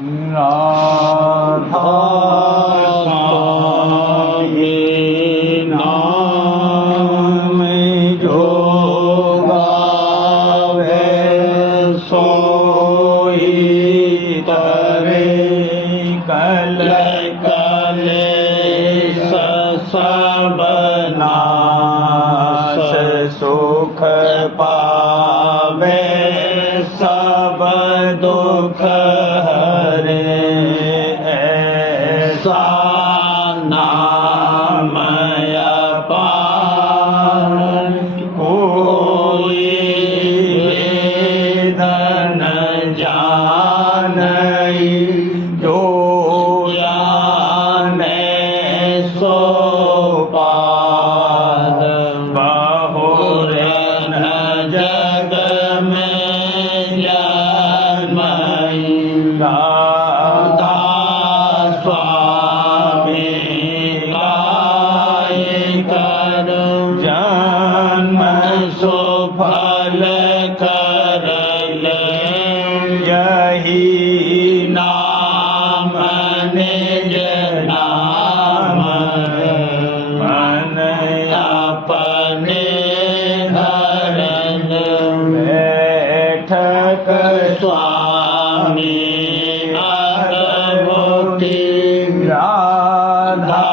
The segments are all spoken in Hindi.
राधा स्वामी नाम जो गावे सोई तरे कल कलेश सब नाश सुख पावे सब दुख हरे ऐसा नाम अपार कोई वेद न जानई जो जाने सो पार बहुर न जग में जन्मई राधा स्वामी गाय कर जन्म सुफल कर ले यही नाम निज नाम मन अपने धरन बैठक स्वामी अरबोटी राधा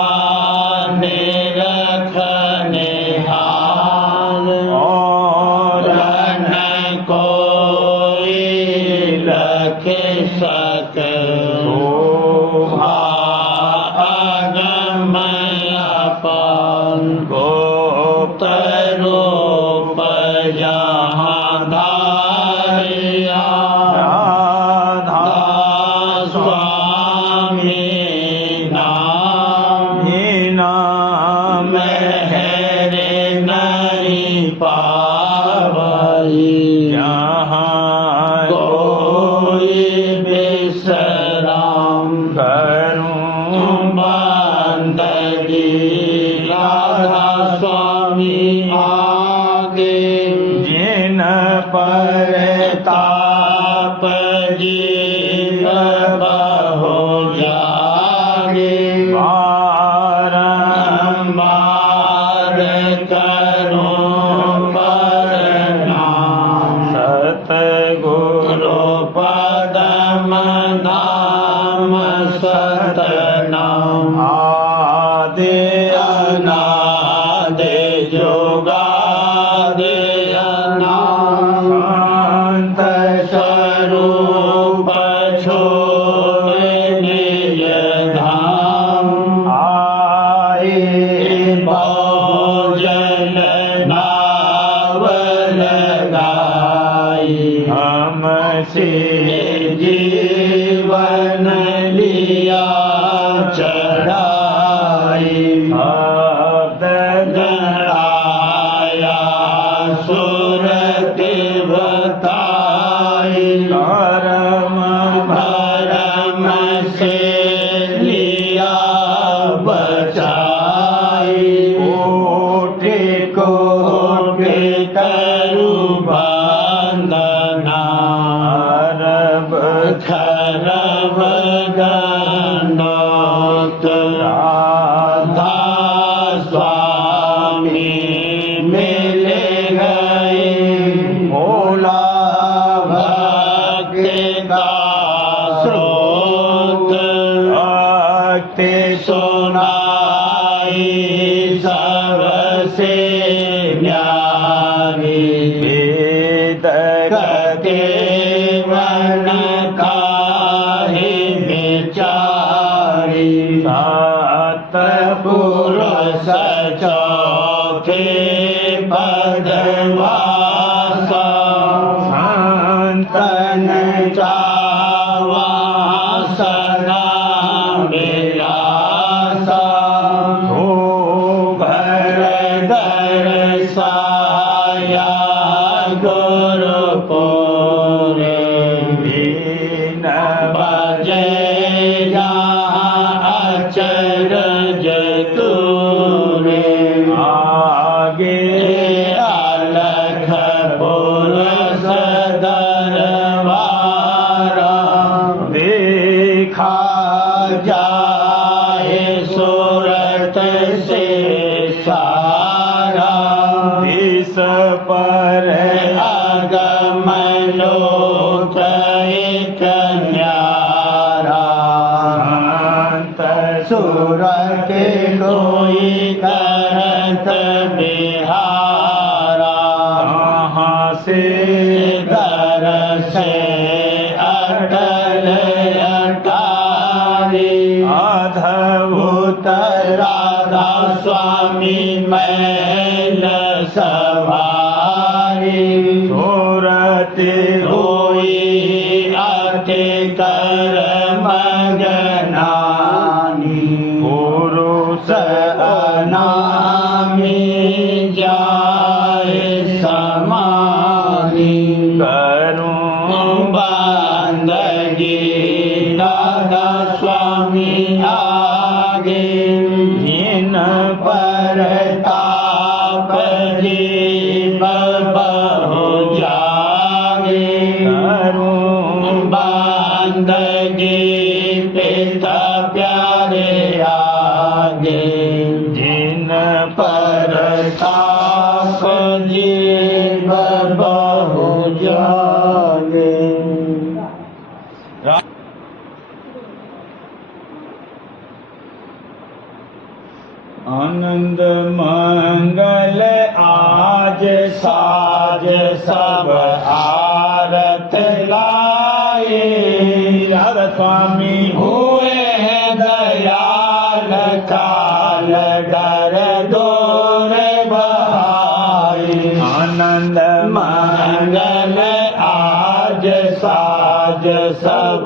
निरखने हाल और न कोई लखे सक शोभा अगम अपन गोप्त रूप जहाँ धारिया राधा स्वामी नाम है रे नहीं पावई जहाँ कोई विश्राम करूं बंदगी राधा स्वामी आगे जिन पर ताप जीव हो जागे बारंबार करूं प्रणाम सतगुरु पदम नाम सतनाम आदि अनादि जुगादि अनंत स्वरूप छोड़े निज धाम आए भोजन नाव लगाई हमसे जीवन लिया चढ़ाई भक्त गणाया सुरति बताई करम भरम से लिया बचाई कोटि कोटि करु वंदना अरब खरब गणोत राधा स्वामी मिल गए भोला भक्ति का स्रोत भक्ति सुनाई सबसे न्यारी वेद के मन काहे विचारी सात पुरुष चौथे पदवासा संतन चावासना विलासा हो घर दर्शाया गुरुपुरे दीन बजे जहाँ अचरज तूरे आगे अलख पुरुष दरबारा स्वामी मैल सवारी सुरति होई अति कर्म ज्ञानी पुरुष अनामी जाय समानी करूं बंदगी दादा स्वामी आगे जिन पर ताप जीव बहु जागे करूं बंदगी पिता प्यारे आगे जिन पर ताप जीव बहु जागे। आनंद मंगल आज साज सब आरत लाए राधा स्वामी हुए हैं दयाल काल डर दूर बहाए। आनंद मंगल आज साज सब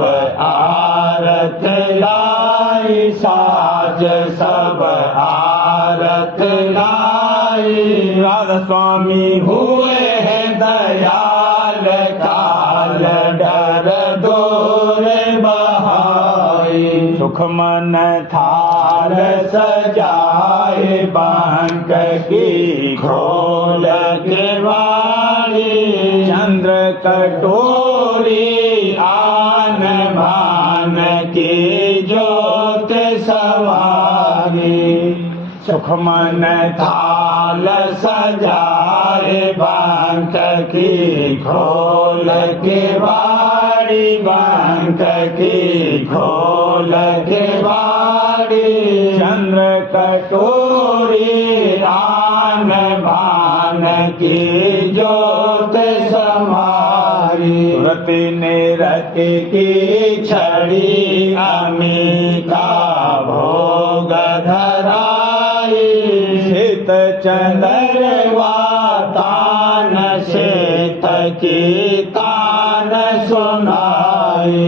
आरत लाई साज सब आरत लाई राधा स्वामी हुए हैं दयाल काल डर दूर बहाए। सुख मन थाल सजाए बांक की खोल के वाली चंद्र कटोरी आन भान की ज्योत सवारी। सुख मन थाल सजाए बांक की खोल के वाड़ी बांक की खोल के वाड़ी चंद्र कटोरी आन भान की ज्योत समारी। रति ने रति की छड़ी अमिका भोग धराई शीत चंद्रवा तान शीत की तान सुनाई।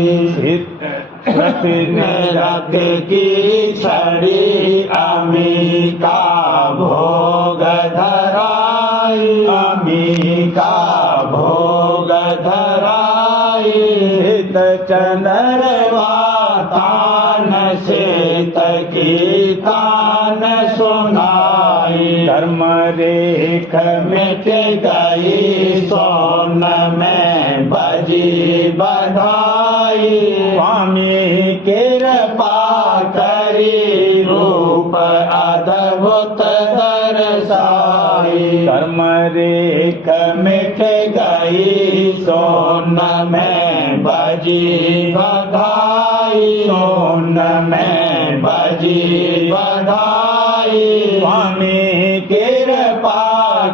रति ने रति की छड़ी अमिका भोग धराई अमिका भोग धराई शीत चंद्रवा तान शीत की तान सुनाई। धर्म रेख मिट गई सोन में बजी बधाई स्वामी कृपा करी रूप अद्भुत दर्शाई। धर्म रेख मिट गई सोन में बजी बधाई सोन में बजी बधाई स्वामी कृपा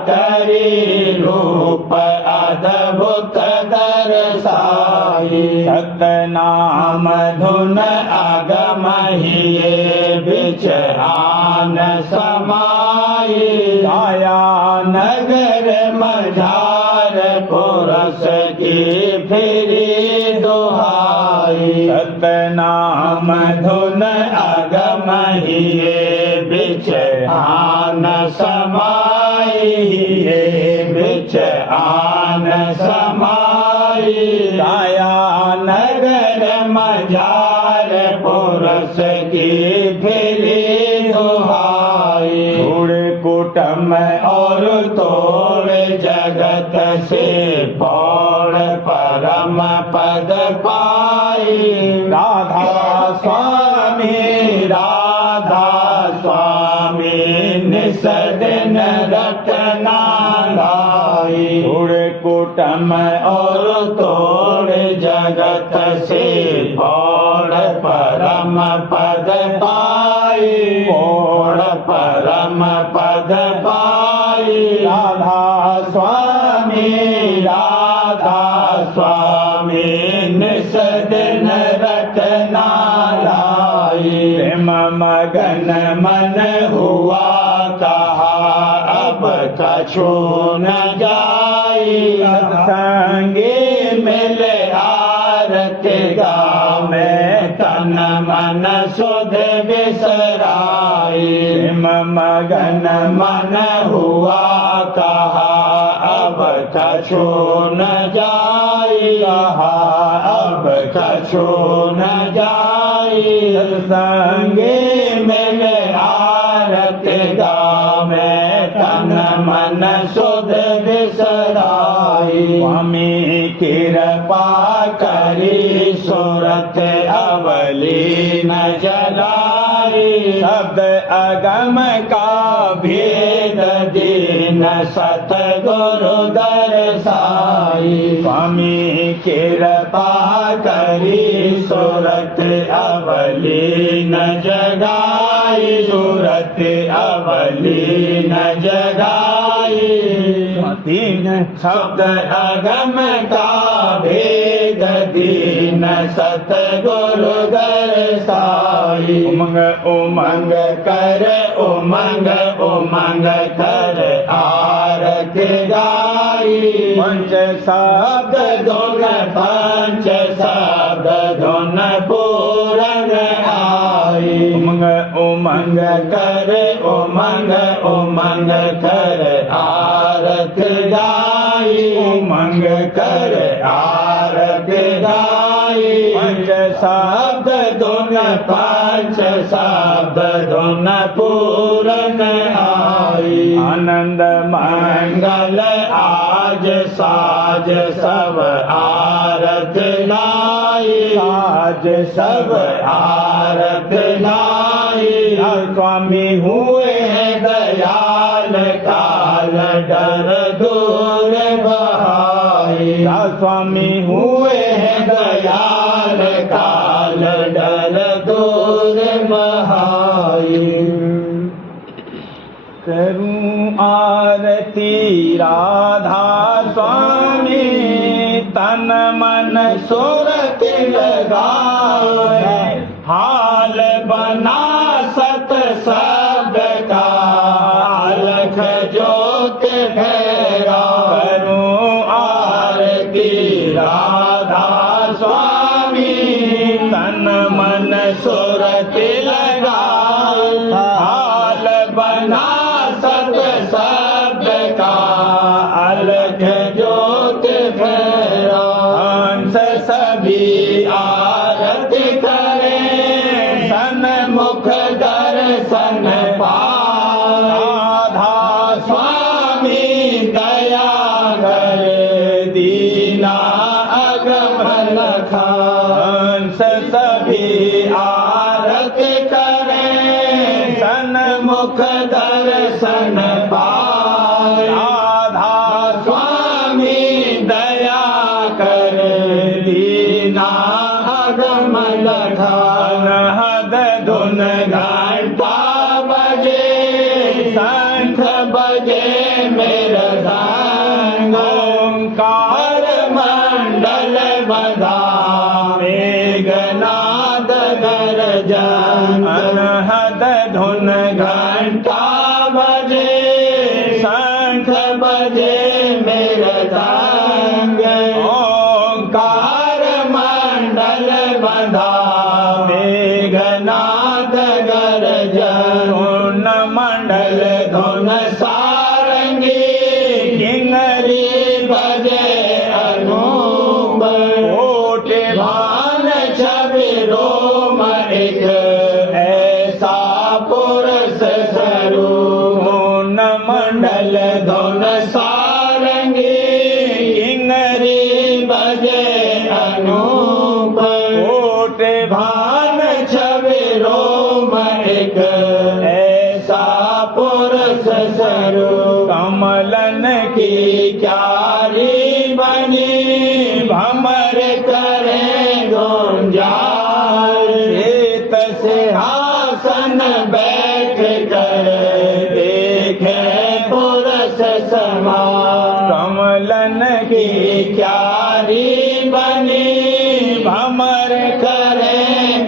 करी रूप अद्भुत दर्शाई। सतनाम धुन अगम हिये बिच आन समाई आया नगर मझार पुरस की फिरी दुहाई। सतनाम धुन अगम हिये बिच आन समाई हिये बिच आन समाई आया नगर मझार पुरस की फिरी दुहाई। धूड़ कुटम और तोड़ जगत से पौड़ परम पद पाई। राधा स्वामी निस दिन रटना लाई। धूड़ कुटम और तोड़ जगत से पौड़ परम पद पाई पौड़ परम पद पाई। राधा स्वामी निस दिन रटना लाई। प्रेम मगन मन हुआ का कछु न जाई सत्संगी मिले आरत गावे तन मन सुध बिसराई मगन मन हुआ कहा अब कछु न जाई कहा अब कछु न जाई सत्संगी मिले आरत गावे तन मन सुध बिसराई स्वामी कृपा करी सुरत अवली न जलाई शब्द अगम का भेद दीन सतगुरु दर्शाई स्वामी कृपा करी सुरत अवली न जगाई सूरत अवली न जगाई तीन शब्द अगम का भेद दीन सतगुरु दर्शाई उमंग उमंग कर उमंग उमंग कर आरत गाई पंच शब्द धुन पंच शब्द धुन पूरन आई उमंग उमंग कर उमंग उमंग कर आरत गाई उमंग कर आरत गाई पंच शब्द धुन पंच शब्द धुन पूरन आई आनंद मंगल आज साज सब आरत लाई आज सब आरत लाई स्वामी हुए दयाल काल डर दूर बहाई स्वामी हुए दयाल काल डर दूर बहाई करूं आरती राधा स्वामी तन मन सुरत लगाए हाल बना सत शब्द का अलख जोत ठहरा करूं आरती राधा स्वामी तन मन सुरत लगाए हाल बना सत शब्द का अलख जोत ठहरा हंस सभी आरत करें सन्मुख दर्शन राधा स्वामी दया कर दीना अगम लखा हंस सभी आरत करें सन्मुख दर्शन राधा स्वामी दया कर दीना अगम लखा अनहद धुन घंटा बजे शंख बजे मेरा संग ओंकार मंडल बधा मेघनाद गर्जन अनहद धुन घंटा बजे शंख बजे मेरा संग ओंकार मंडल बधा मेघनाद गर्जन धुन मंडल धुन सारंगी किंगरी बजे अनूप कोटि भान छवि रोम एक ऐसा पुरुष स्वरूप धुन मंडल धुन सारंगी किंगरी बजे अनूप कोटि भान छवि रोम एक ऐसा पुरुष स्वरूप कमलन की क्यारी बनी भमर करे गुंजाल श्वेत सिंहासन बैठ कर देखे पुरुष समान कमलन की क्यारी बनी भमर करे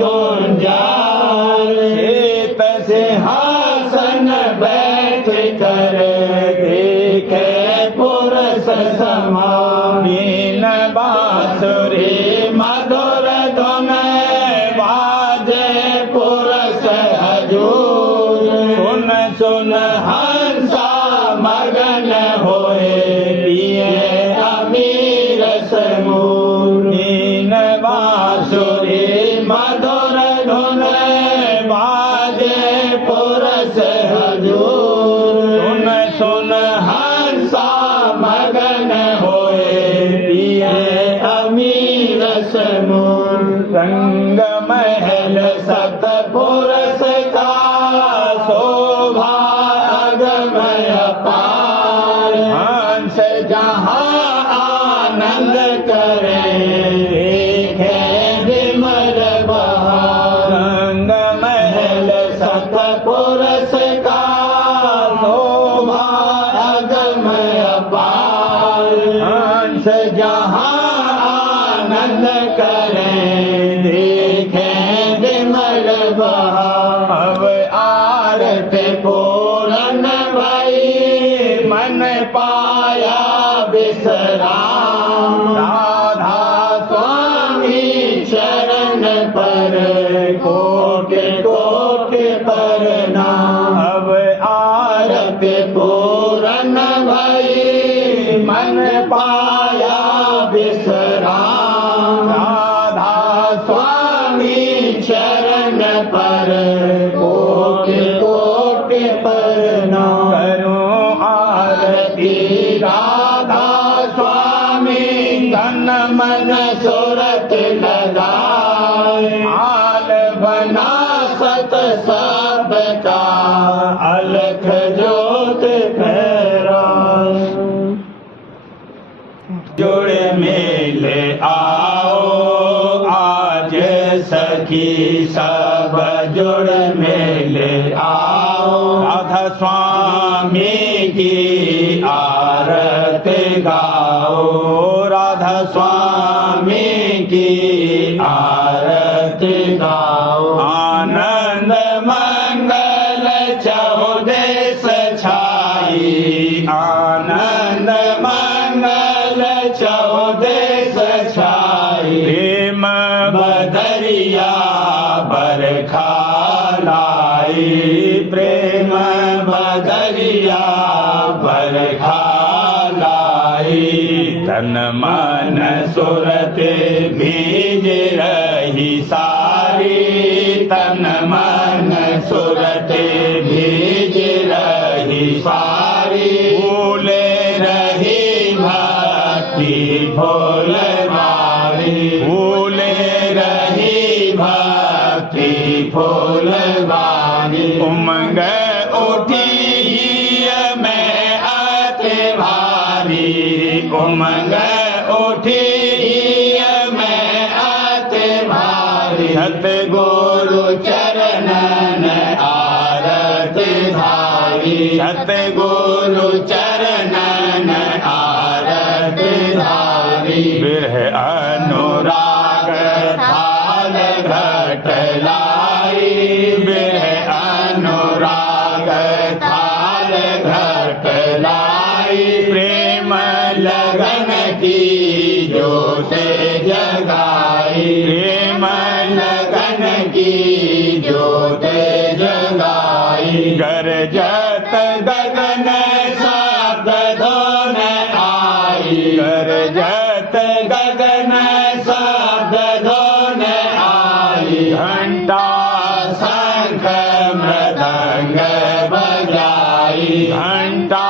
गुंजाल श्वेत सिंहासन बैठ कर देखे सुन हंसा मगन होए पिए अमीर समूर नीन बांसुरी मधुर धुन बाजे पुरस हजूर सुन सुन हंसा मगन होए पिए अमीर समूर रंग महल सतपुरस का शोभा अगमय पार हंस जहाँ आनंद करे देखे विमल बहार रंग महल सतपुरस का शोभा अगमय पार हंस जहाँ आनंद करे देखे विमल बहार अब आरती पूरन भई मन पाया विश्राम राधा स्वामी शरण पर कोटि कोटि प्रणाम अब आरती पूरन भई मन पाया विश्राम राधा स्वामी शरण पर कोटि कोटि प्रणाम करूं आरती राधा स्वामी तन मन सुरत लगाए हाल बना सत सब का अलख जोत फहराए जुड़ मेले आओ आज सखी सब जुड़ मेले आओ राधा स्वामी की आरती गाओ राधा स्वामी की आरती गाओ आनंद मंगल चौदेश छाई आनंद मंगल चौदेश छाई प्रेम बदरिया बरखा लाई प्रेम बदरिया बरखा लाई तन मन सुरत भीज रही सारी तन मन सुरत भीज रही सारी भूले रही भक्ति फूलवारी भूले रही भक्ति फूलवारी उमंग उठी मैं आते भारी उमंग उठी मैं आते भारी सतगुरु चरणन आरती धारी सतगुरु चरणन आरती धारी बिरह अनुराग थाल घट लाई बिरह अनुराग थाल घट लाई प्रेम लगन की जोत जगाई प्रेम लगन की जोत जगाई गरजत गगन शब्द धुन आई गरजत गगन शब्द धुन आई घंटा शंख मृदंग बजाई घंटा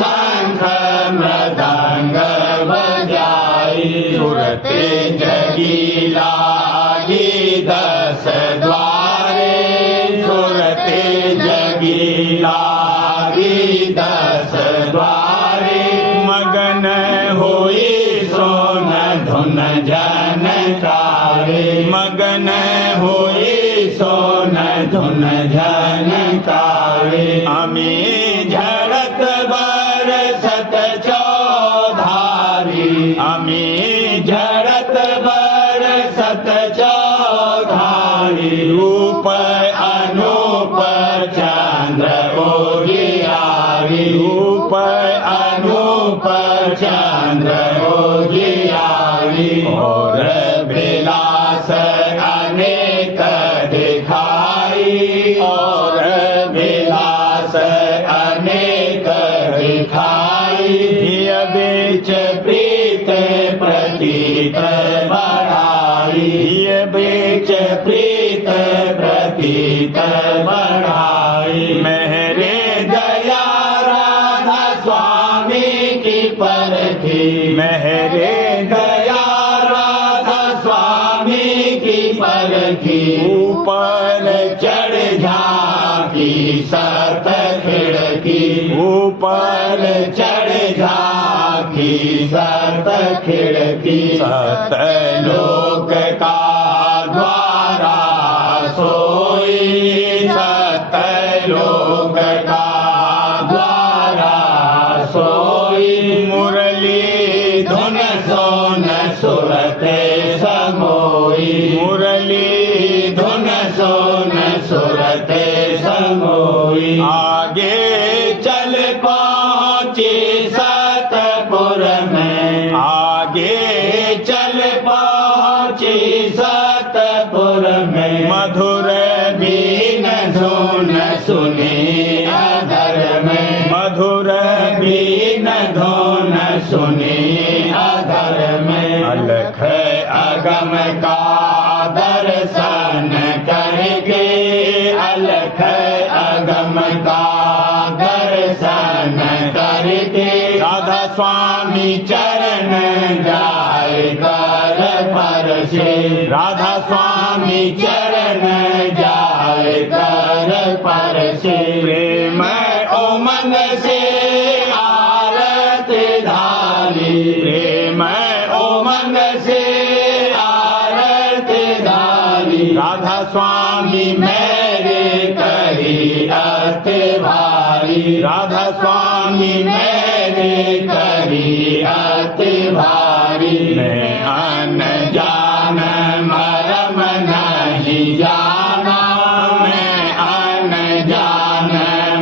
शंख मृदंग बजाई सुरते जगी लागी 10 द्वारे सुरते जगी लागी 10 द्वारे मगन हुई सोन धुन झनकारे मगन हुई सोन धुन झनकारे अमी झड़त बरसत चौधारी अमी झड़त बरसत चौधारी रूप अनूप चंद्र ओगियारी रूप अनूप चंद्र ओगियारी और विलास अनेक दिखाई और विलास परखी ऊपर चढ़ झांकी सत खिड़की ऊपर चढ़ झांकी सत खिड़की सत लोक का द्वारा सोई सत लोक का द्वारा सोई मुरली धुन सोन सुरते समोई मुरली धुन सोन सुरते समोई आगे चल पहुंची सतपुर में आगे चल पहुंची सतपुर में मधुर बीन धुन सुनी अधर में मधुर बीन धुन सुनी अधर में अलख अगम का दर्शन करके अलख अगम का दर्शन करके राधा स्वामी चरण जाए कर पर से राधा स्वामी चरण जाए कर पर से प्रेम ओ मन से आरती धारी प्रेम ओ मन से आरती धारी राधा स्वामी मेरे करी अति भारी राधा स्वामी मेरे करी अति भारी मैं अनजान मरम नहीं जाना मैं अनजान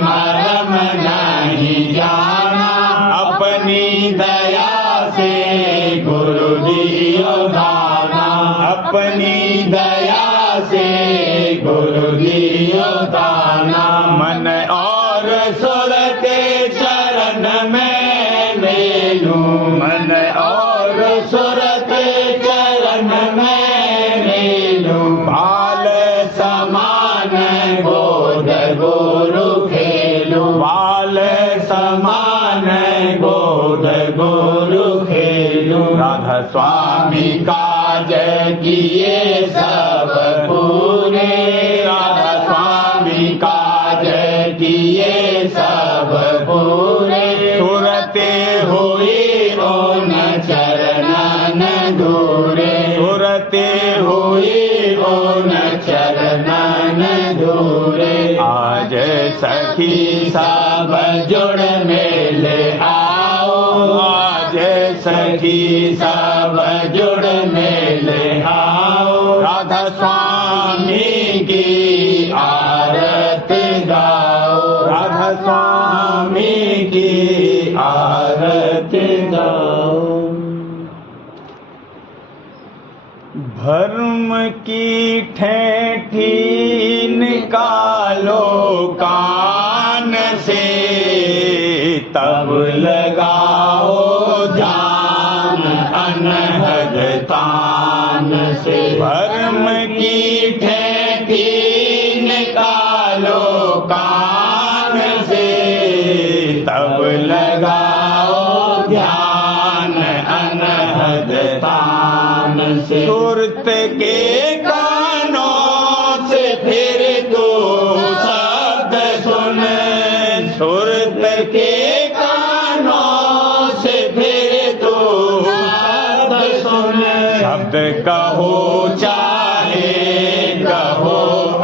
मरम नहीं जाना अपनी दया से गुरु दियो दाना अपनी दया से गुरु दियो दाना मन और सुरते चरण में ले लूं मन और सुरते चरण में ले लूं बाल समान गोद गुरु खेलूं बाल समान गोद गुरु खेलूं राधा स्वामी काज किए सब पूरे राधा स्वामी काज किए सब पूरे सुरते हुई ओन चरणन दूरे सुरते हुई ओन चरणन दूरे आज सखी सब जुड़ मेल आओ आज सखी सब जुड़ मेल आओ राधा स्वामी की आरती गाओ राधा स्वामी की आरती गाओ भर्म की ठेठी निकालो कान से तब लगाओ ध्यान अनहद तान से भर्म की ठेठी निकालो कान से तब लगाओ ध्यान अनहद तान से सुरत के कानों से फिर तू शब्द सुन सुरत के कानों से फिर तू शब्द सुन शब्द कहो चाहे कहो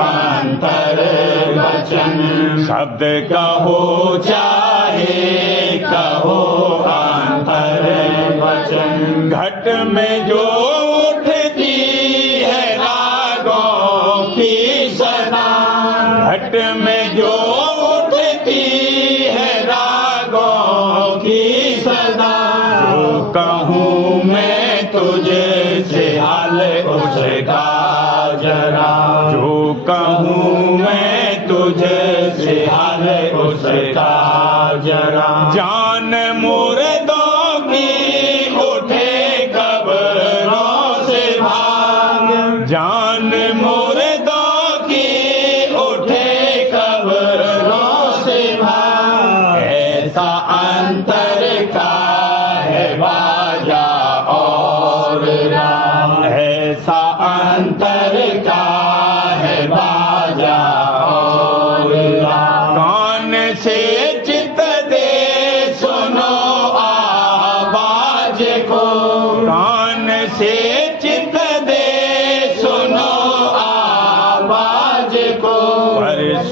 अंतर वचन शब्द कहो चाहे कहो अंतर वचन घट में जो उठती है रागों की सदा घट में जो उठती है रागों की सदा जो कहूँ मैं तुझे से हाल उसका जरा जो कहूँ मैं तुझे से हाल उसका जरा जान मुर्दों की उठे कब्रों से भाग जान मुर्दों की उठे कब्रों से भाग ऐसा अंतर का है बाजा और राम ऐसा अंतर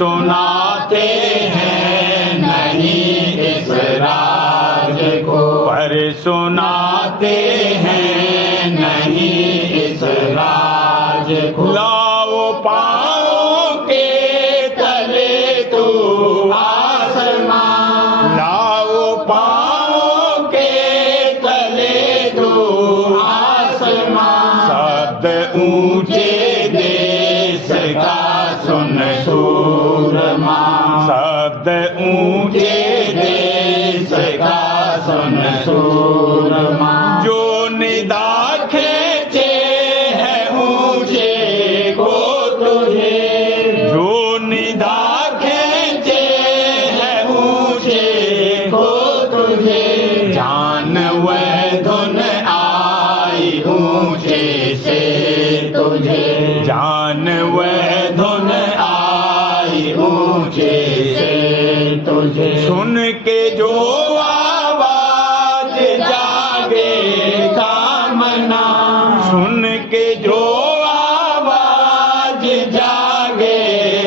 सुनाते हैं नहीं इस राज को, पर सुनाते हैं नहीं इस राज को। लाओ पाँव के तले तू आसमां, लाओ पाँव के तले तू आसमां। शब्द ऊंचे देश का सुन सूरमा, शब्द ऊंचे देश का सुन सूरमा। जो निदा खींचे है ऊंचे को तुझे, जो निदा खींचे है ऊंचे को तुझे। जान वह धुन आई ऊंचे से तुझे, जान वह धुन आई ऊंचे से तुझे। सुन के जो आवाज जागे कामना, सुन के जो आवाज जागे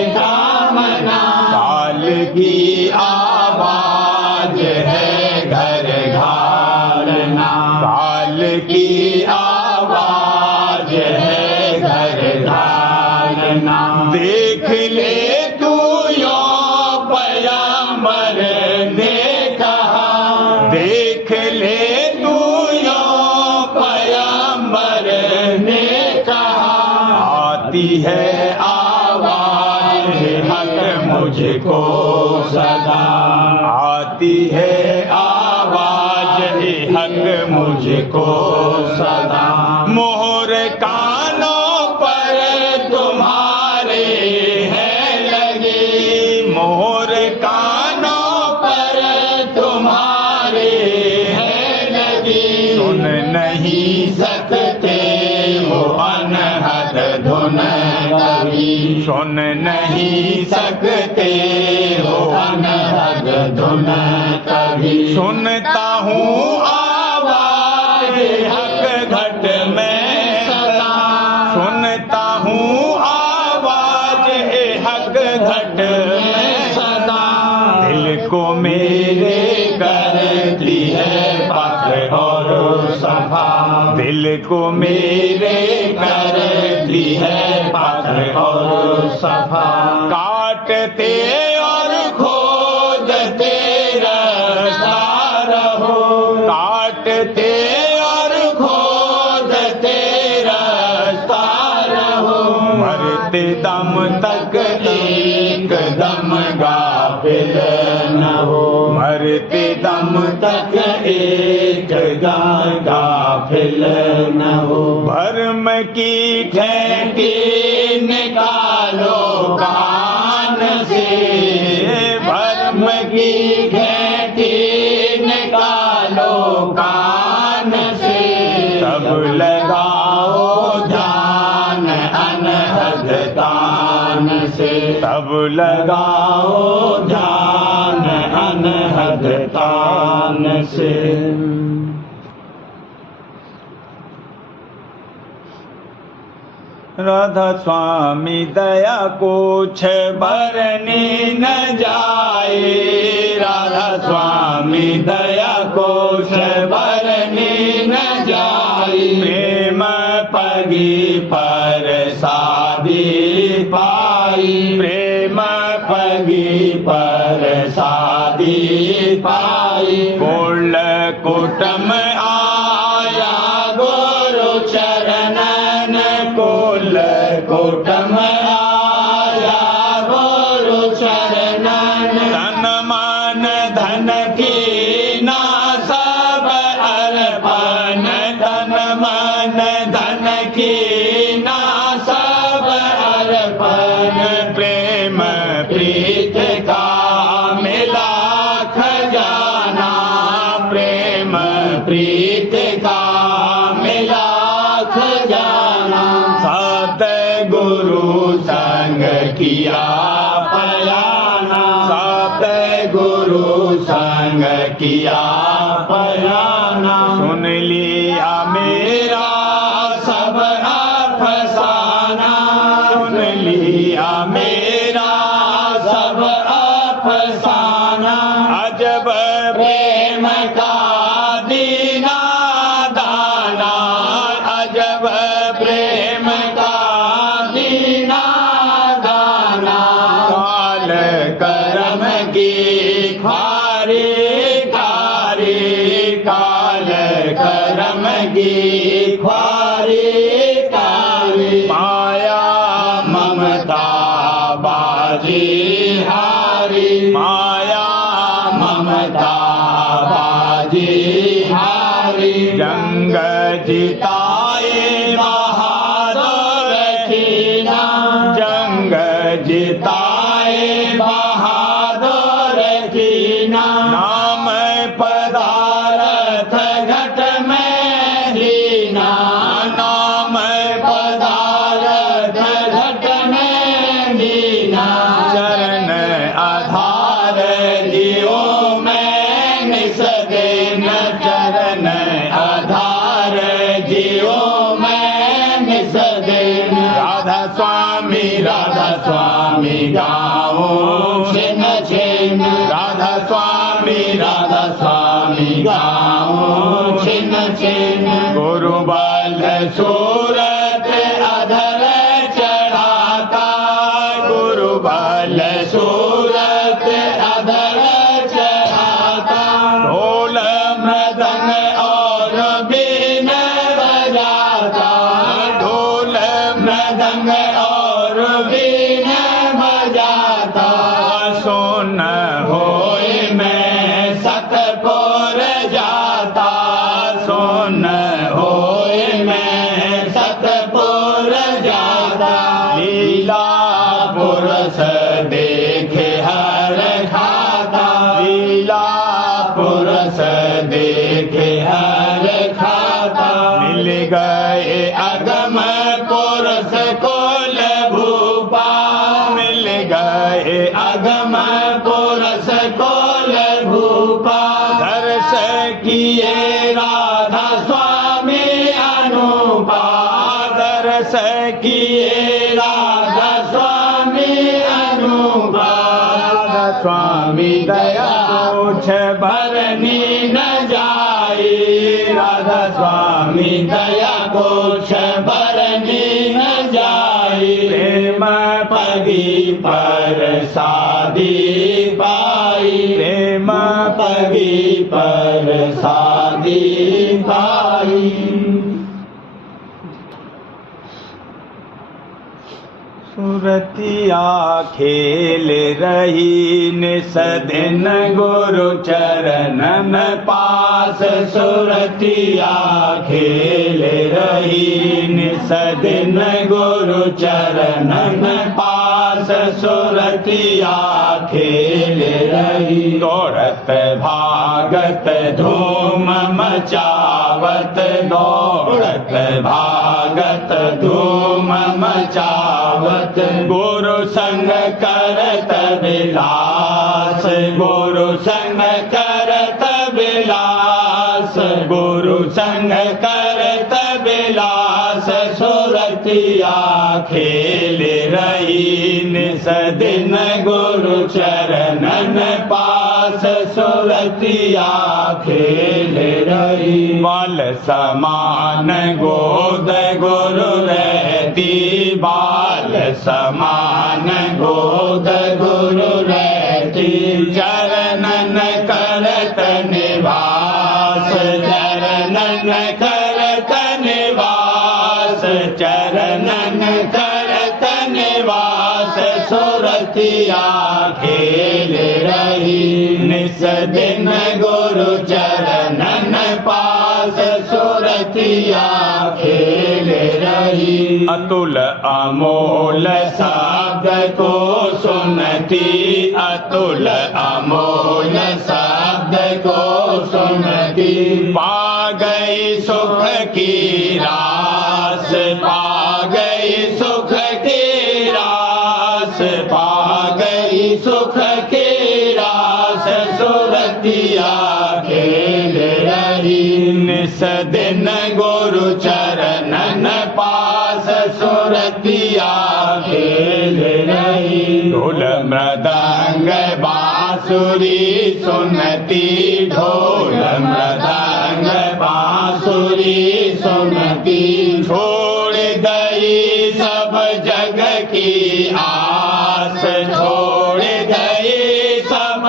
कामना। काल की आवाज है घर घालना, काल की आवाज है घर घालना। देख ले तू यो पैगंबर ने कहा, देख ले तू यो पैगंबर ने कहा। आती है आवाज हक मुझको सदा, आती है आवाज हक मुझको सदा। मोहर कानों पर तुम्हारे है लगी, मोहर कानों पर तुम्हारे है लगी। सुन नहीं सकते हो अनहद धुन कभी, सुन नहीं सकते हो अनहद धुन कभी। सुनता हूँ आवाज हक घट में सदा, सुनता हूँ आवाज हक घट में सदा। दिल को मेरे करती है पाक और सफा, दिल को मेरे करती है पाक और सफा। काटते और खोजते रास्ता रहो, काटते और खोजते रास्ता रहो। मरते दम तक एक दम गाफिल न हो, मरते दम तक एक गाफिल न हो। भरम की ठेकी निकालो कान से, भरम की ठेकी निकालो कान से। तब लगाओ ध्यान अनहद तान से, तब लगाओ ध्यान अनहद तान से। राधा स्वामी दया कुछ बरनी न जाए, राधा स्वामी दया कुछ बरनी न जाए। प्रेम पगी पर शादी पाई, प्रेम पगी पर शादी पाई। कुल कुटुंब आया गुरु चरणन, कुल कुटुंब आया गुरु चरणन। तन मन धन की ना सब अर्पण, तन मन धन की ना सब अर्पण। प्रेम प्रीत का मिला खजाना, प्रेम प्रीत का मिला खजाना। सतगुरु संग किया पयाना, सतगुरु संग किया पयाना। सुन लिया मेरा सब अफसाना, सुन लिया मेरा ख्वारी कारी काल करम की ख्वारी कारी माया ममता बाजी हारी माया ममता बाजी हारी जंग जिताए बहादुर कीना जंग जिताए बहादुर कीना नाम पदारथ घट में लीना नाम पदारथ घट में लीना चरण आधार जीवो में निसदेन चरण आधार जीवो में निसदेन राधा स्वामी गाओ छिन छिन राधा स्वामी गाओ छिन छिन गुरु बल सूरत अधर चढ़ाता गुरु बल सूरत अधर चढ़ाता ढोल मृदंग और बीन बजाता ढोल मृदंग और बीन बजाता सुन होए मैं सतपुर जाता सुन होए मैं सतपुर जाता लीला पुरुष देखे हर खाता लीला पुरुष देखे हर खाता मिल गए अगम पुरुष कुल भूपा मिल गए अगम पुरुष कुल भूपा दर्श किए राधा स्वामी अनुपा दर्श किए राधा स्वामी अनुपा राधा स्वामी दया कुछ भरनी न जाई राधा स्वामी दया कुछ भरनी न जाई प्रेम पगी पर शादी पाई प्रेम पगी पर शादी पाई सुरतिया खेल रही निसदिन गुरु चरणन पास सुरतिया खेल रही निसदिन गुरु चरणन पास सुरतिया खेल रही दौड़त भागत धूम मचावत दौड़त भागत धूम मचावत गुरु संग करत विलास गुरु संग करत विलास गुरु संग करत विलास सुरतिया खेल रही निसदिन गुरु चरणन पास सुरतिया खेल रही बाल समान गोद गुरु रहती बाल समान गोद गुरु रहती चरणन करत निवास चरणन करत निवास चरणन करत निवास सुरतिया खेल रही निसदिन गुरु चरणन पास सुरतिया खेल रही अतुल अमोल शब्द को सुनती अतुल अमोल शब्द को सुनती पा गई सुख की रास पा गई सुख की रास पा गई सुख की रास सुरतिया खेल रही निसदिन गुरु चरणन पास सुरतिया खेल रही ढोल मृदंग बांसुरी सुनती ढोल मृदंग बांसुरी सुनती छोड़ गई सब जग की आस छोड़ गई सब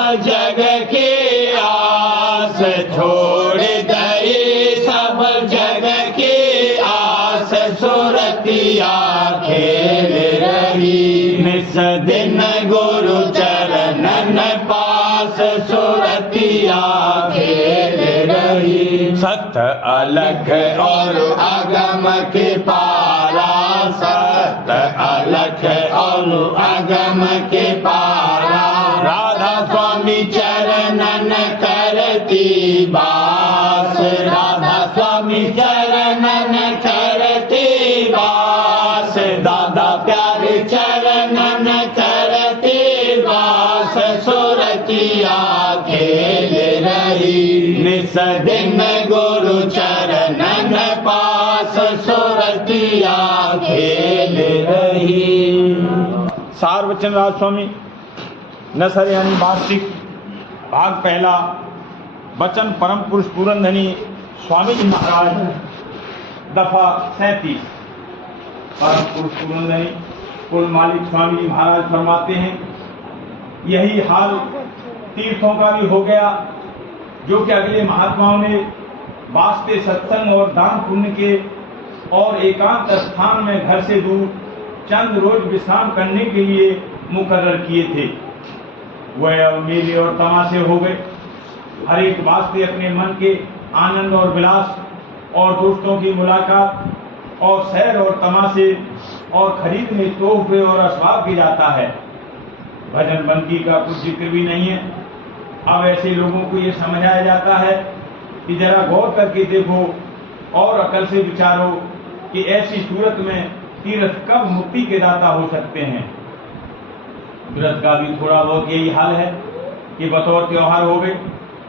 निस दिन गुरु चरणन पास सुरतिया खेल रही। सत अलख और अगम के पारा, सत अलख और अगम के पारा। राधा स्वामी चरणन करती बास, राधा स्वामी चरणन करती बास। दादा प्यारे चरणन करती बास, सुरतिया खेल रही। निस दिन गुरु चरणन पास सुरतिया खेल रही। सार वचन राज स्वामी नसर यानी वार्षिक भाग पहला। वचन परम पुरुष पूरनधनी स्वामी जी महाराज दफा 37। परम पुरुष पूरनधनी कुल मालिक स्वामी जी महाराज फरमाते हैं, यही हाल तीर्थों का भी हो गया, जो कि अगले महात्माओं ने वास्ते सत्संग और दान पुण्य के और एकांत स्थान में घर से दूर चंद रोज विश्राम करने के लिए मुकर्रर किए थे। वह अब मेले और तमाशे हो गए। हर एक वास्ते अपने मन के आनंद और विलास और दोस्तों की मुलाकात और सैर और तमाशे और खरीद में तोहफे और असबाब की जाता है। भजन बंदी का कुछ जिक्र भी नहीं है। अब ऐसे लोगों को ये समझाया जाता है कि जरा गौर करके देखो और अकल से विचारो कि ऐसी सूरत में तीर्थ कब मुक्ति के दाता हो सकते हैं। तीर्थ का भी थोड़ा बहुत यही हाल है कि बतौर त्योहार हो गए।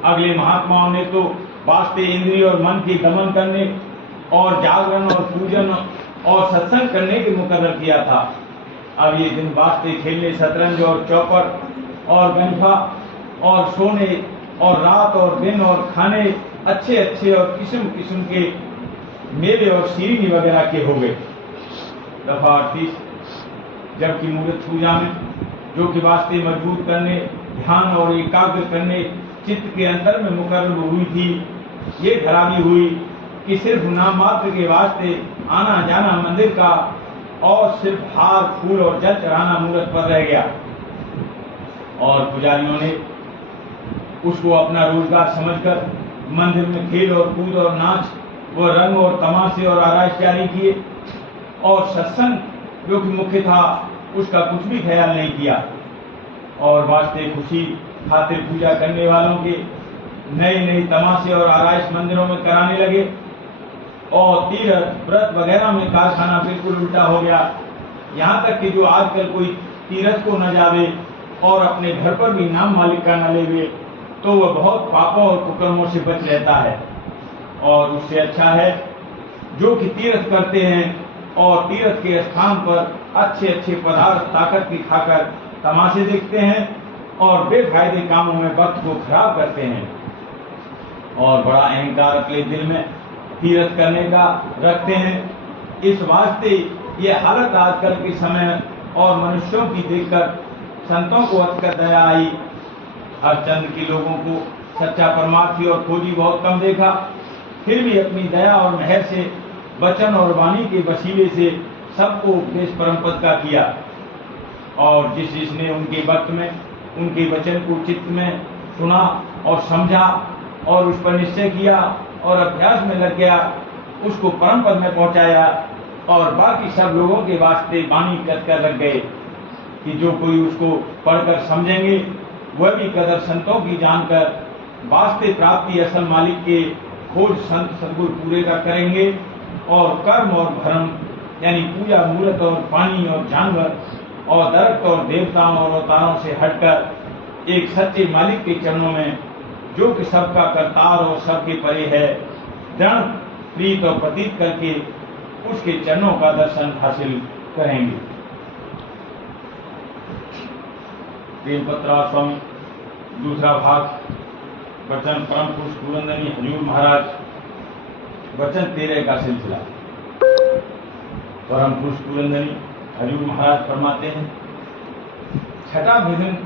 अगले महात्माओं ने तो वास्ते इंद्रिय और मन के दमन करने और जागरण और पूजन और सत्संग करने के मुकर्रर किया था। अब ये दिन वास्ते खेलने, शतरंज और चौपड़ और गंफा और सोने और रात और दिन और खाने अच्छे अच्छे और किस्म किस्म के मेले और सीरीनी वगैरह के हो गए। दफा 38। जबकि मूर्त पूजा में जो कि वास्ते मजबूत करने, ध्यान और एकाग्र करने चित्त के अंतर में मुकर्रर हुई थी, ये खराबी हुई कि सिर्फ नाम मात्र के वास्ते आना जाना मंदिर का और सिर्फ हार फूल और जल चढ़ाना मूर्त पर रह गया। और पुजारियों ने उसको अपना रोजगार समझकर मंदिर में खेल और कूद और नाच व रंग और तमाशे और आराइश जारी किए और सत्संग जो कि मुख्य था उसका कुछ भी ख्याल नहीं किया। और वास्ते खुशी खातिर पूजा करने वालों के नए नए तमाशे और आराइश मंदिरों में कराने लगे और तीर्थ व्रत वगैरह में कारखाना बिल्कुल उल्टा हो गया। यहाँ तक कि जो आजकल कोई तीर्थ को न जावे और अपने घर पर भी नाम मालिक का न लेवे तो वह बहुत पापों और कुकर्मों से बच रहता है। और उससे अच्छा है जो कि तीर्थ करते हैं और तीर्थ के स्थान पर अच्छे अच्छे पदार्थ ताकत की खाकर तमाशे देखते हैं और बेफायदे कामों में वक्त को खराब करते हैं और बड़ा अहंकार अपने दिल में तीर्थ करने का रखते हैं। इस वास्ते ये हालत आजकल के समय और मनुष्यों की देखकर संतों को अतिकर दया आई। हर चंद के लोगों को सच्चा परमार्थी और खोजी बहुत कम देखा, फिर भी अपनी दया और मेहर से वचन और वाणी के वसीले से सबको उपदेश परमपद का किया। और जिस जिसने उनके वक्त में उनके वचन को चित्त में सुना और समझा और उस पर निश्चय किया और अभ्यास में लग गया, उसको परम पद में पहुंचाया। और बाकी सब लोगों के वास्ते वाणी कर लग गए कि जो कोई उसको पढ़कर समझेंगे वह भी कदर संतों की जानकर वास्ते प्राप्ति असल मालिक के खोज संत सद्गुरु पूरे का करेंगे और कर्म और भरम यानी पूजा मूर्त और पानी और जानवर और दरख्त और देवताओं और अवतारों से हटकर एक सच्चे मालिक के चरणों में जो कि सबका करतार और सबके परे है दृढ़ प्रीत और प्रतीत करके उसके चरणों का दर्शन हासिल करेंगे। प्रेम पत्रा स्वामी दूसरा भाग। वचन परम पुरुष पूरनधनी हजूर महाराज वचन 13 का सिलसिला। परम पुरुष पूरनधनी हजूर महाराज फरमाते हैं, छठा भजन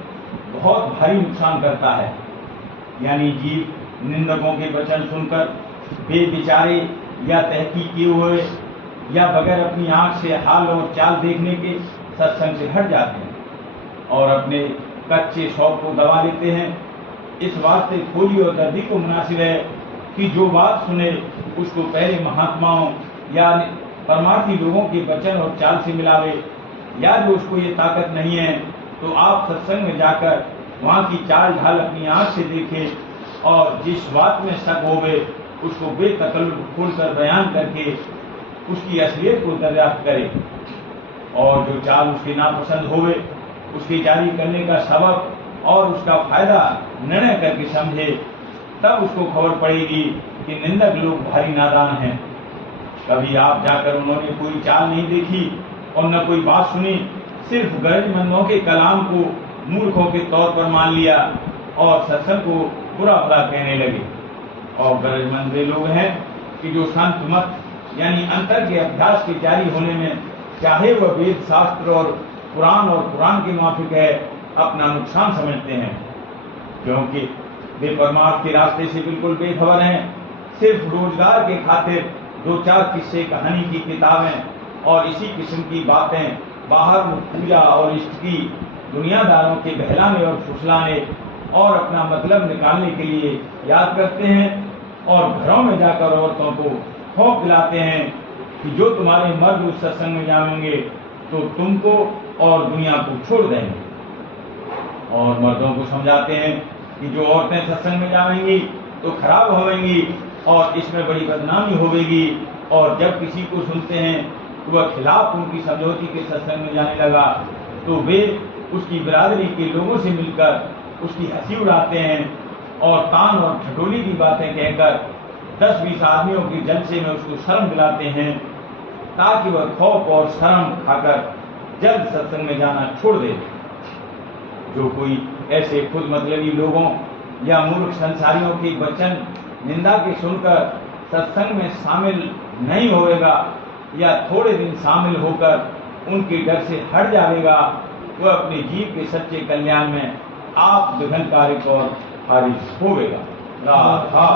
बहुत भारी नुकसान करता है। यानी जीव निंदकों के वचन सुनकर बेविचारे या तहकीक किए हुए या बगैर अपनी आंख से हाल और चाल देखने के सत्संग से हट जाते हैं। और अपने कच्चे शौक को दबा लेते हैं। इस वास्ते खोली और दर्दी को मुनासिब है कि जो बात सुने उसको पहले महात्माओं या परमार्थी लोगों के वचन और चाल से मिलावे, या जो उसको ये ताकत नहीं है तो आप सत्संग में जाकर वहाँ की चाल ढाल अपनी आंख से देखे और जिस बात में शक होवे उसको बेतकल्लुफ खोलकर बयान करके उसकी असलियत को दरियाफ्त करे, और जो चाल उसके नापसंद होवे उसके जारी करने का सबब और उसका फायदा निर्णय करके समझे, तब उसको खबर पड़ेगी कि निंदक लोग भारी नादान हैं। कभी आप जाकर उन्होंने कोई चाल नहीं देखी और न कोई बात सुनी, सिर्फ गरजमंदों के कलाम को मूर्खों के तौर पर मान लिया और सत्संग को बुरा भला कहने लगे। और गरजमंद वे लोग हैं कि जो संत मत यानी अंतर के अभ्यास के जारी होने में चाहे वह वेद शास्त्र और कुरान के मुआफिक है अपना नुकसान समझते हैं, क्योंकि वे परमार्थ के रास्ते से बिल्कुल बेखबर हैं। सिर्फ रोजगार के खातिर दो चार किस्से कहानी की किताबें और इसी किस्म की बातें बाहर पूजा और इष्ट की दुनियादारों के बहलाने और फुसलाने और अपना मतलब निकालने के लिए याद करते हैं, और घरों में जाकर औरतों को खौफ दिलाते हैं कि जो तुम्हारे मर्द उस सत्संग में जाएंगे तो तुमको और दुनिया को छोड़ देंगे, और मर्दों को समझाते हैं कि जो औरतें सत्संग में जाएंगी तो खराब होंगी और इसमें बड़ी बदनामी होगी, और जब किसी को सुनते हैं तो वह खिलाफ उनकी समझौती के सत्संग में जाने लगा तो वे उसकी बिरादरी के लोगों से मिलकर उसकी हंसी उड़ाते हैं और तान और ठटोली की बातें कहकर 10-20 आदमियों के जलसे में उसको शर्म दिलाते हैं, ताकि वह खौफ और शर्म खाकर जल्द सत्संग में जाना छोड़ दे। जो कोई ऐसे खुद मतलबी लोगों या मूर्ख संसारियों के वचन निंदा के सुनकर सत्संग में शामिल नहीं होगा या थोड़े दिन शामिल होकर उनके डर से हट जाएगा, वह अपने जीव के सच्चे कल्याण में आप विघ्नकारी और हारिस होवेगा। राधा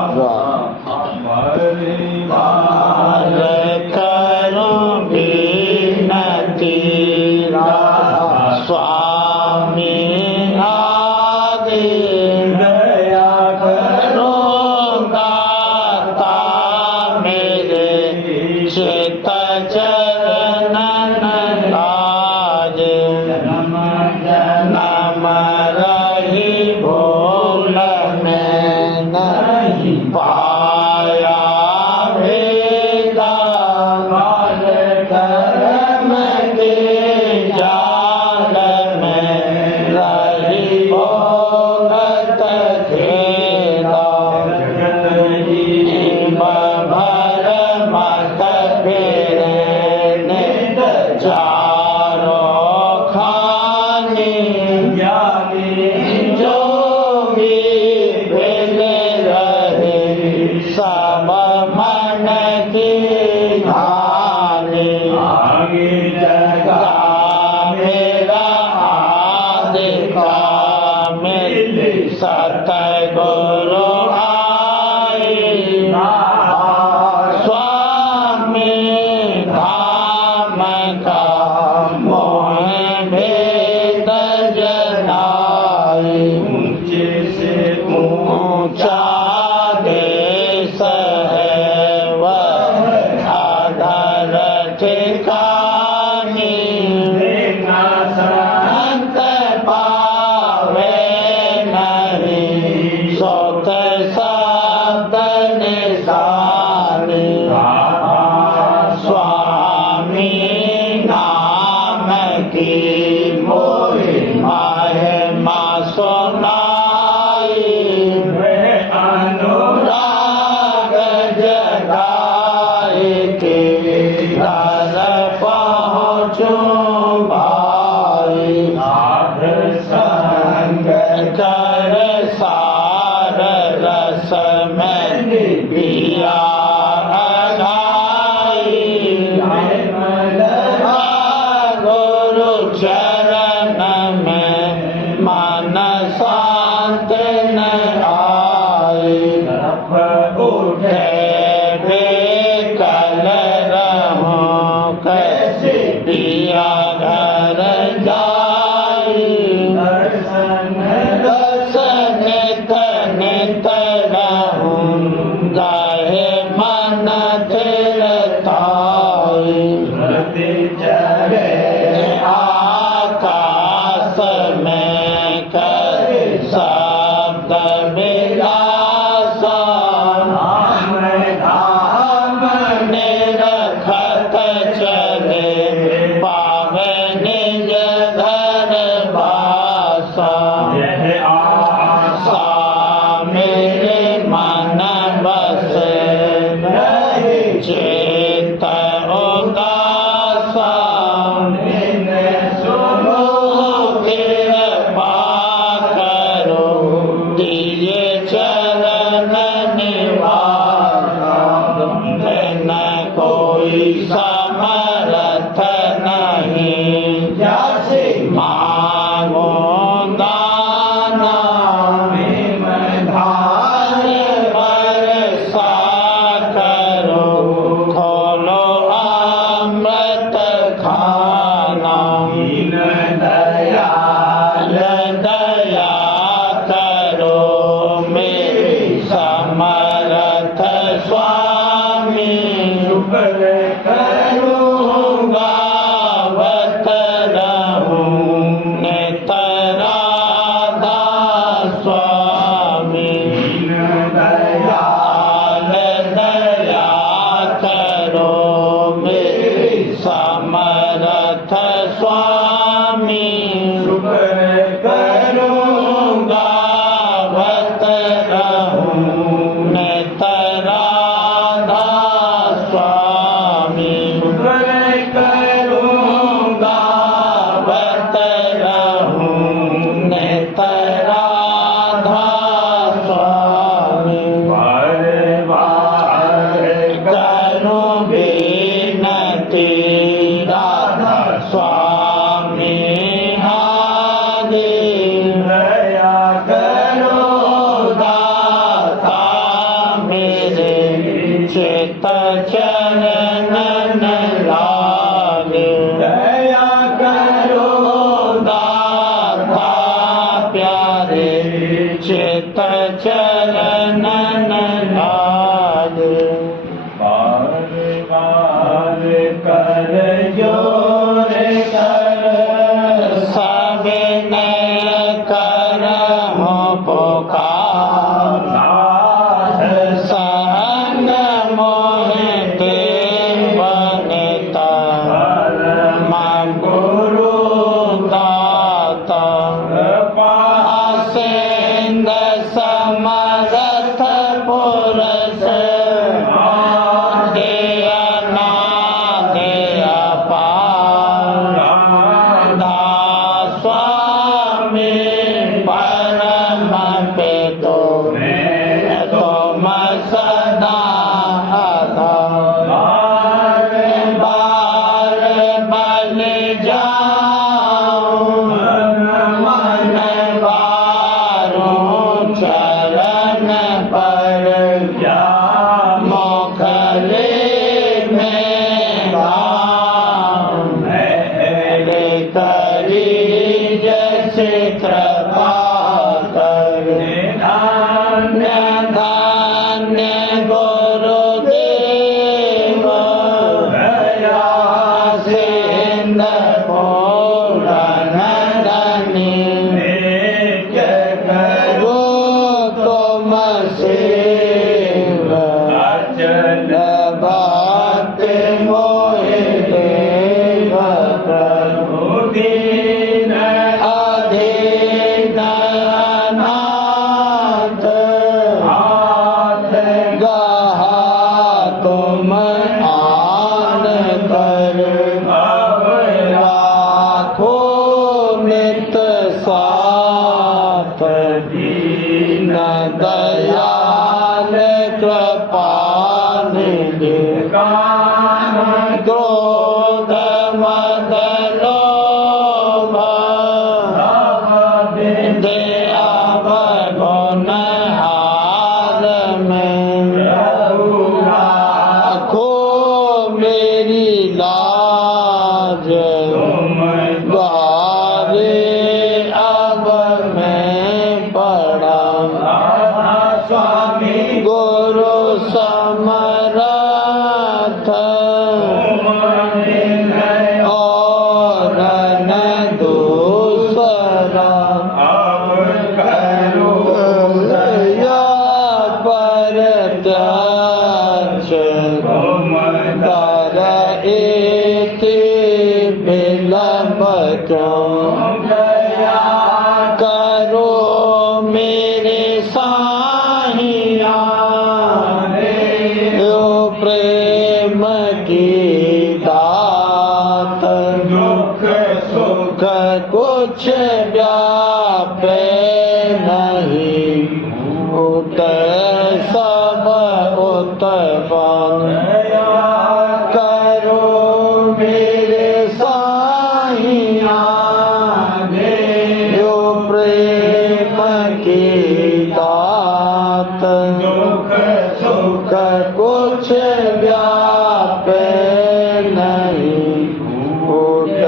स्वामी आदि दया करो दाता मेरे चित चरणन लाज जन्म रही भूल में नहीं पाया भेदा कर्म के जाल में रही भोगत खेदा भर मत फेरे नित चारो खानी जो भी भेले रहे सब मन की हानि आगे जगा मेरा आदि का मिल सत गुरु आई स्वामी धाम का मोह भेद जनाई ऊंचे से ऊंचा देश है वह आधार ठिकानी संत पावे नहीं सोत शब्द निशानी स्वामी नाम की मोहि महिमा सुनाई अनुराग जगाए के घर पहुँचूं भाई संग कर सार रस में पिया गुरु चरण में चित चरण लाल बार बार कर जोर कर सब कर पुकार सहन मोहित बनता गुरु दाता पासेंद समरथ पुरस दया ना दया पादा स्वामी परम पितो तुम सदा बार बार बल जाऊं मन वारूं चरण पर मोखले में गाऊं मेरे करी जैसे कृपा कर धन्य धन्य गुरुदेव दया सिंध पूर्ण धनी करो तुम सेव अचल बात मोहि देव प्रभु दीन अधीन अनाथ हाथ गहा तुम आन कर राखो नित साथ दीन दयाल कृपानिधि क्रोध मद लोभ दया गुण हार में राखो मेरी लाज द्वारे अब मैं पड़ा स्वामी गुरु समरथ और न दूसरा दया परत्यक्ष कर एति विलंब क्यों करो मेरे साहिया यो प्रेम की दात दुख सुख कुछ व्यापे नहीं उत सब उत्पन्न करो मेरे साहिया यो प्रेम की दात दुख सुख कुछ व्यापे नहीं उत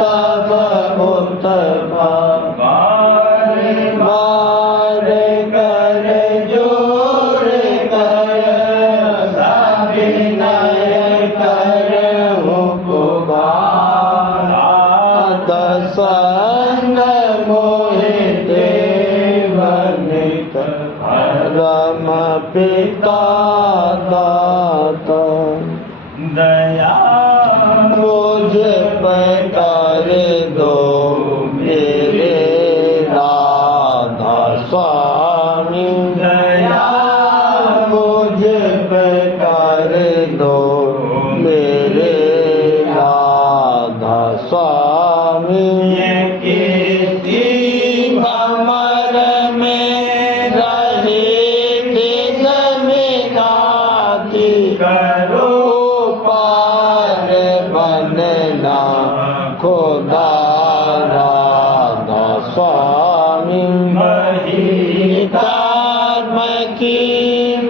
सब उत्पन्न बार कर जोर कर विनय कर पुकार दसंग मोहि देव नित परम पिता दाता दया मुझ पर कर दो मेरे राधा स्वामी दया मुझ पर कर दो मेरे राधा स्वामी किसी भमर में रहे दिल में गाती करो पार बनना खुदा राधा स्वामी धर्म की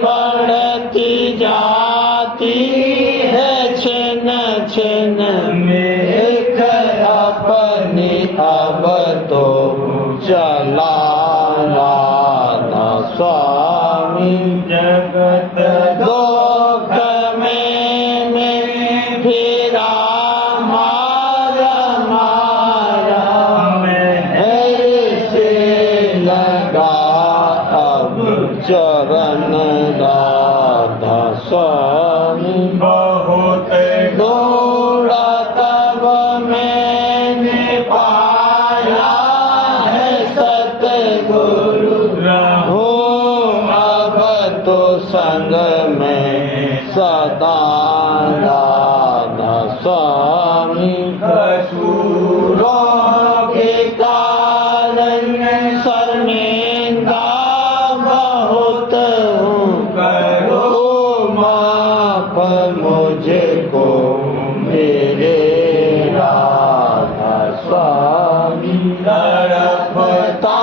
बढ़ती जाती है छिन छिन में अपनी अब तो चला स्वामी जगत दुख में फिरा मारा मेरे से लगा अब चरण राधा स्वामी बहुत दौड़ा तब मैंने पाया है सतगुरु हूँ अब तो संग में सदा राधा स्वामी कसूरों के कारण शर्मिंदा बहुत हूँ करो माफ मुझको मेरे राधा स्वामी तड़पता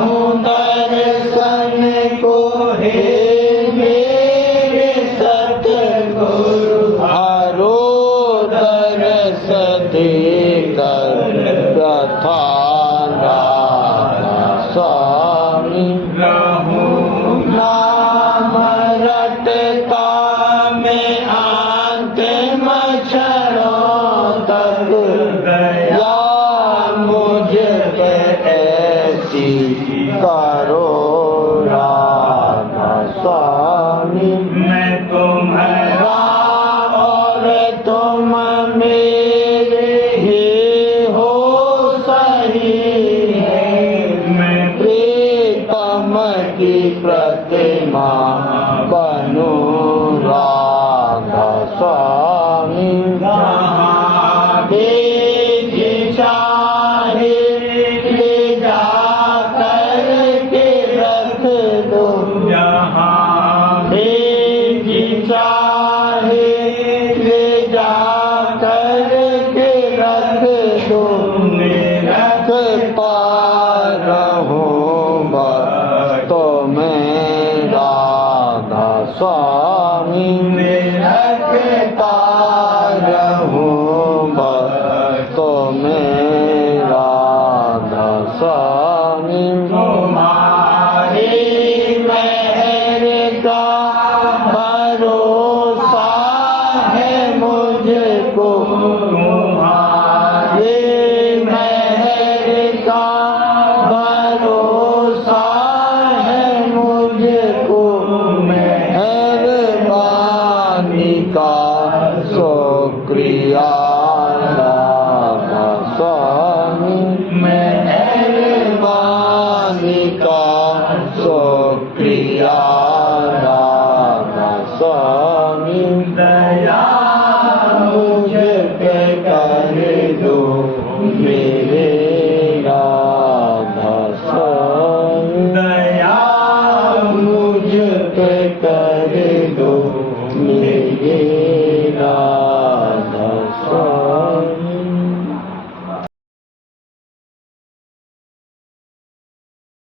हूँ दर्शन को हे मेरे सतगुरु हरो दरस देकर कथा राधा स्वामी नाम रटता में अंतिम क्षणों तक दया मुझ पे ऐसी करो राधा स्वामी मैं तुम्हारा और तुम मेरे ही हो सही है मैं प्रीतम की प्रतिमा बनो राधा स्वामी जहाँ बीज चाहे ले जा कर के रख दो जहाँ बीज चाहे ले जा कर के रख दो रख पा रहूं तो मैं राधा स्वामी रखता रहूं तो मैं राधा स्वामी तुम्हारी मेहर का भरोसा है मुझको तुम्हारी मेहर का भरोसा है मुझको मेहरबानी का शुक्रिया राधा स्वामी मेहरबानी का शुक्रिया